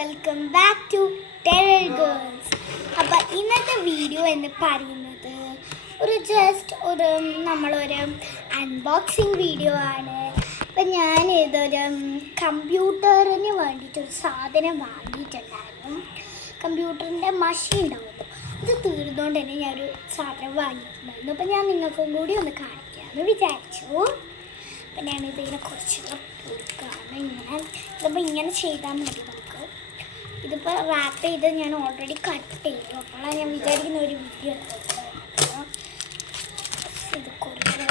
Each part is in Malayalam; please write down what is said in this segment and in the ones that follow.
Welcome back to terror girls. അപ്പോൾ ഇന്നത്തെ വീഡിയോ എന്ന് പറയുന്നത് നമ്മളൊരു അൺബോക്സിങ് വീഡിയോ ആണ്. അപ്പം ഞാൻ ഇതൊരു കമ്പ്യൂട്ടറിന് വേണ്ടിയിട്ടൊരു സാധനം വാങ്ങിയിട്ടുണ്ടായിരുന്നു. കമ്പ്യൂട്ടറിൻ്റെ മഷി ഉണ്ടാവുമല്ലോ, അത് തീർന്നുകൊണ്ട് തന്നെ ഞാനൊരു സാധനം വാങ്ങിയിട്ടുണ്ടായിരുന്നു. അപ്പം ഞാൻ നിങ്ങൾക്കും കൂടി ഒന്ന് കാണിക്കാമെന്ന് വിചാരിച്ചു. അപ്പം ഞാനിതിങ്ങനെ കുറച്ച് കൊടുക്കുകയാണ്. ഇതിപ്പോൾ ഇങ്ങനെ ചെയ്താൽ മതി നമുക്ക്. ഇതിപ്പോൾ റാപ്പ് ചെയ്ത് ഞാൻ ഓൾറെഡി കട്ട് ചെയ്തു. അപ്പോഴാണ് ഞാൻ വിചാരിക്കുന്ന ഒരു വീഡിയോ ഇത് കൊടുക്കുക.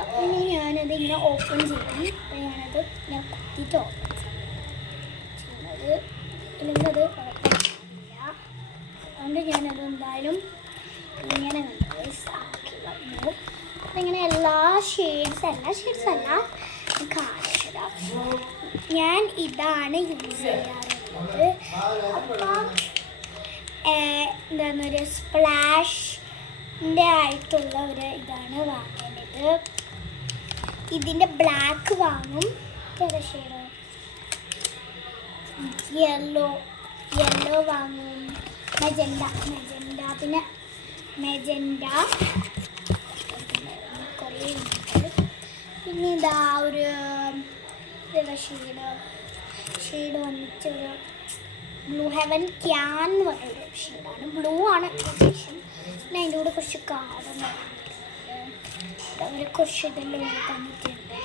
അപ്പം ഇനി ഞാനത് ഇങ്ങനെ ഓപ്പൺ ചെയ്യും. അപ്പം ഞാനത് ഞാൻ കുത്തിയിട്ട് ഓപ്പൺ ചെയ്യുന്നത്, ഇല്ലെങ്കിൽ അത് ഓപ്പൺ ചെയ്യില്ല. അതുകൊണ്ട് ഞാനത് എന്തായാലും ഇങ്ങനെ ആക്കി വന്നു. ഇങ്ങനെ എല്ലാ ഷെയ്ഡ്സ് അല്ല കാണിച്ചതാ. ഞാൻ ഇതാണ് യൂസ് ചെയ്യാറുള്ളത്. അപ്പം എന്താണെന്നൊരു സ്പ്ലാഷിൻ്റെ ആയിട്ടുള്ള ഒരു ഇതാണ് വാങ്ങേണ്ടത്. ഇതിൻ്റെ ബ്ലാക്ക് വാങ്ങും, ഏതാ ഷെയ്ഡ്, യെല്ലോ വാങ്ങും, മെജൻഡ പിന്നെ മെജൻഡ, പിന്നെ ഇതാ ഒരു ഷെയ്ഡ് വന്നിട്ട് ഒരു ബ്ലൂ ഹെവൻ ക്യാൻ എന്ന് പറഞ്ഞൊരു ഷെയ്ഡാണ്. ബ്ലൂ ആണ് ഉദ്ദേശം. പിന്നെ അതിൻ്റെ കൂടെ കുറച്ച് കാർഡും അവർ കുറച്ച് ഇതെല്ലാം തന്നിട്ടുണ്ട്.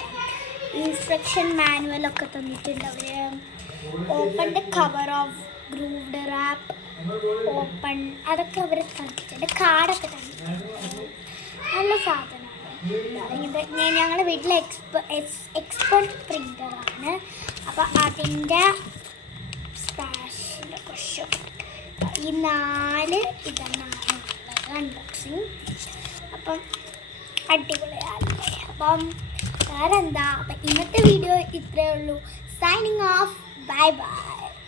ഇൻസ്ട്രക്ഷൻ മാനുവലൊക്കെ തന്നിട്ടുണ്ട് അവർ. Open the cover of grooved wrap, open, അതൊക്കെ അവർ തന്നിട്ടുണ്ട്. കാർഡൊക്കെ തന്നിട്ടുണ്ട്. നല്ല സാധനമാണ്. ഞങ്ങളുടെ വീട്ടിലെ എക്സ്പെർട്ട് പ്രിൻ്ററാണ്. അപ്പോൾ അതിൻ്റെ സ്പാഷിൻ്റെ കുറച്ച് ഈ 4 ഇതെന്നാണ് ഉള്ളത് അൺബോക്സിങ്. അപ്പം അടിപൊളിയല്ലേ. അപ്പം വേറെന്താ, അപ്പം ഇന്നത്തെ വീഡിയോ ഇത്രയേ ഉള്ളൂ. Signing off. Bye bye.